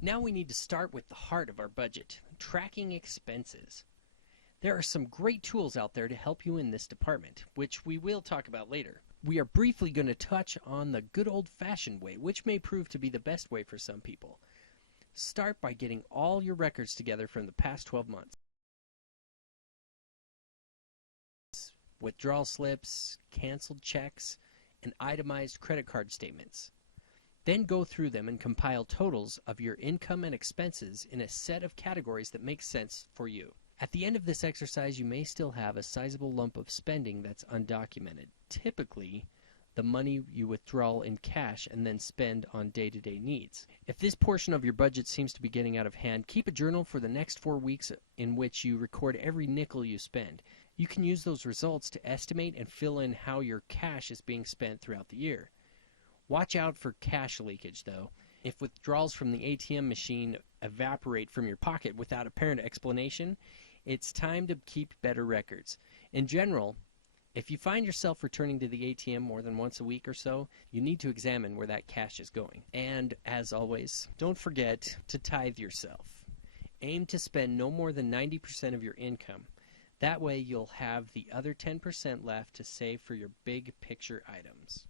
Now we need to start with the heart of our budget, tracking expenses. There are some great tools out there to help you in this department, which we will talk about later. We are briefly going to touch on the good old-fashioned way, which may prove to be the best way for some people. Start by getting all your records together from the past 12 months. Withdrawal slips, canceled checks, and itemized credit card statements. Then go through them and compile totals of your income and expenses in a set of categories that make sense for you. At the end of this exercise, you may still have a sizable lump of spending that's undocumented. Typically, the money you withdraw in cash and then spend on day-to-day needs. If this portion of your budget seems to be getting out of hand, keep a journal for the next 4 weeks in which you record every nickel you spend. You can use those results to estimate and fill in how your cash is being spent throughout the year. Watch out for cash leakage, though. If withdrawals from the ATM machine evaporate from your pocket without apparent explanation, it's time to keep better records. In general, if you find yourself returning to the ATM more than once a week or so, you need to examine where that cash is going. And, as always, don't forget to tithe yourself. Aim to spend no more than 90% of your income. That way you'll have the other 10% left to save for your big picture items.